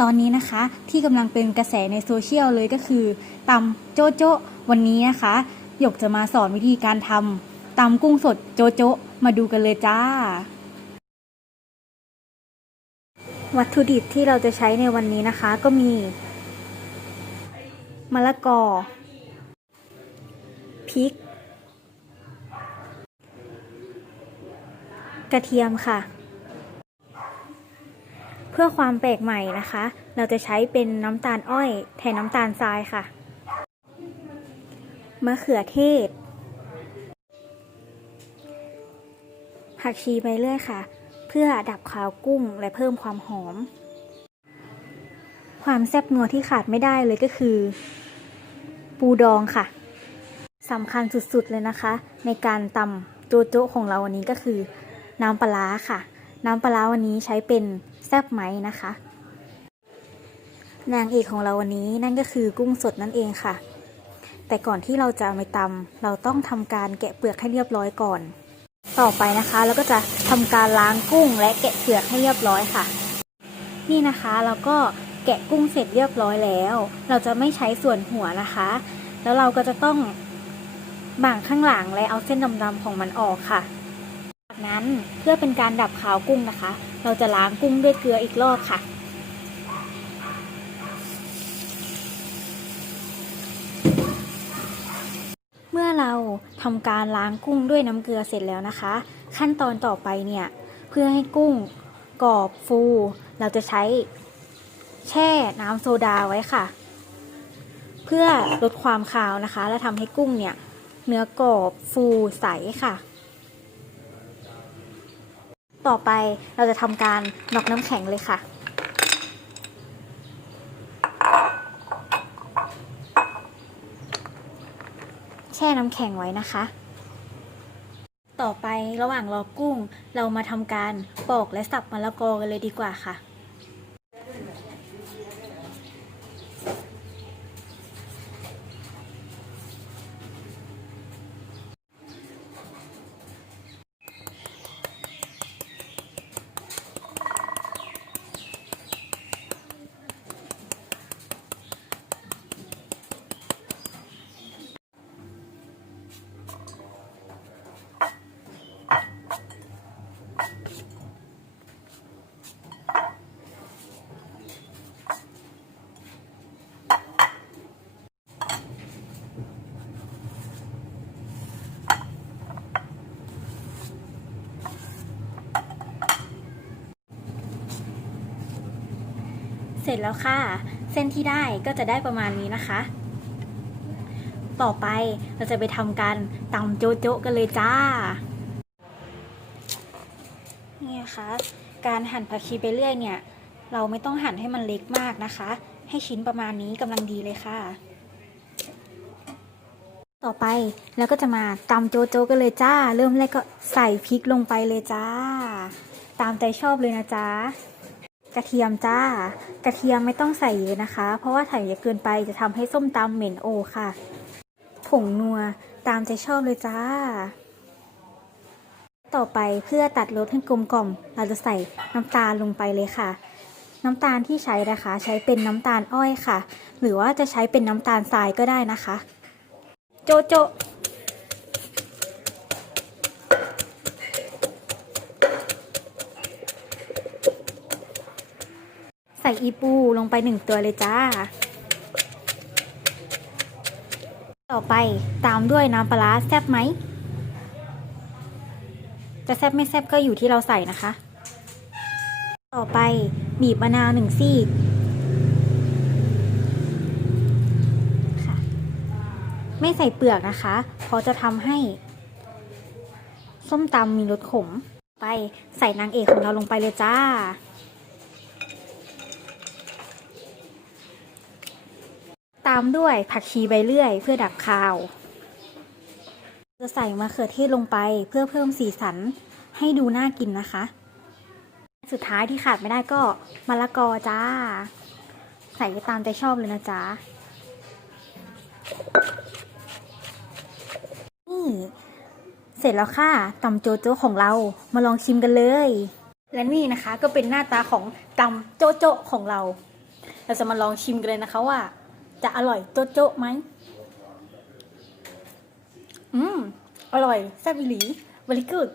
ตอนนี้นะคะที่กำลังเป็นกระแสในโซเชียลเลยก็คือตำโจโจวันนี้นะคะหยกจะมาสอนวิธีการทำตำกุ้งสดโจโจมาดูกันเลยจ้า วัตถุดิบที่เราจะใช้ในวันนี้นะคะก็มีมะละกอพริก กระเทียมค่ะ พื่อความแปลกใหม่นะคะ เราจะใช้เป็นน้ำตาลอ้อย แทนน้ำตาลทรายค่ะ มะเขือเทศ ผักชีไปเรื่อยค่ะ เพื่อดับขาวกุ้งและเพิ่มความหอม ความแซ่บนัวที่ขาดไม่ได้เลยก็คือ ปูดองค่ะสำคัญสุดๆเลยนะคะ ในการตำโจโจของเราวันนี้ก็คือ น้ำปลาค่ะ น้ำปลาร้าวันนี้ใช้เป็นแซบไหมนะคะ นางเอกของเราวันนี้นั่นก็คือกุ้งสดนั่นเองค่ะ แต่ก่อนที่เราจะเอาไปตำเราต้องทำการแกะเปลือกให้เรียบร้อยก่อน ต่อไปนะคะเราก็จะทำการล้างกุ้งและแกะเปลือกให้เรียบร้อยค่ะ นี่นะคะเราก็แกะกุ้งเสร็จเรียบร้อยแล้ว เราจะไม่ใช้ส่วนหัวนะคะ แล้วเราก็จะต้องบ่างข้างหลังและเอาเส้นดำๆของมันออกค่ะ นั้น เพื่อเป็นการดับขาวกุ้งนะคะ เราจะล้างกุ้งด้วยเกลืออีกรอบค่ะ เมื่อเราทำการล้างกุ้งด้วยน้ำเกลือเสร็จแล้วนะคะ ขั้นตอนต่อไปเนี่ย เพื่อให้กุ้งกรอบฟู เราจะใช้แช่น้ำโซดาไว้ค่ะ เพื่อลดความคาวนะคะ และทำให้กุ้งเนี่ย เนื้อกรอบฟูใสค่ะ ต่อไปเราจะทำการนอกน้ำแข็งเลยค่ะ แช่น้ำแข็งไว้นะคะ ต่อไประหว่างรอกุ้ง เรามาทำการปอกและสับมะละกอกันเลยดีกว่าค่ะ ร็จแล้วค่ะ เส้นที่ได้ก็จะได้ประมาณนี้นะคะ ต่อไปเราจะไปทำการตำโจโจกันเลยจ้า นี่นะคะการหั่นผักชีไปเรื่อยเนี่ย เราไม่ต้องหั่นให้มันเล็กมากนะคะ ให้ชิ้นประมาณนี้กำลังดีเลยค่ะ ต่อไปแล้วก็จะมาตำโจโจกันเลยจ้า เริ่มแรกก็ใส่พริกลงไปเลยจ้า ตามใจชอบเลยนะจ๊ะ กระเทียมจ้า กระเทียมไม่ต้องใส่เยอะนะคะ เพราะว่าใส่เยอะเกินไปจะทำให้ส้มตำเหม็นโอค่ะ ผงนัวตามใจชอบเลยจ้า ต่อไปเพื่อตัดรสให้กลมกล่อม เราจะใส่น้ำตาลลงไปเลยค่ะ น้ำตาลที่ใช้นะคะ ใช้เป็นน้ำตาลอ้อยค่ะ หรือว่าจะใช้เป็นน้ำตาลทรายก็ได้นะคะ โจโจ ส่อีปูลงไปหนึ่งตัวเลยจ้า ต่อไปตามด้วยน้ำปลาร้าแซ่บไหม จะแซ่บไม่แซ่บก็อยู่ที่เราใส่นะคะ ต่อไปบีบมะนาวหนึ่งซีกค่ะไม่ใส่เปลือกนะคะ เพราะจะทำให้ ส้มตำมีรสขม ไปใส่นางเอกของเราลงไปเลยจ้า ตามด้วยผักชีใบเลื่อยเพื่อดับคาว จะใส่มะเขือเทศลงไปเพื่อเพิ่มสีสันให้ดูน่ากินนะคะ สุดท้ายที่ขาดไม่ได้ก็มะละกอจ้า ใส่ตามใจชอบเลยนะจ๊ะนี่เสร็จแล้วค่ะตำโจโจ้ของเรามาลองชิมกันเลย และนี่นะคะก็เป็นหน้าตาของตำโจโจ้ของเรา เราจะมาลองชิมกันเลยนะคะว่า จะอร่อยโจ๊ะไหม อืม อร่อยแซ่บอีหลี very good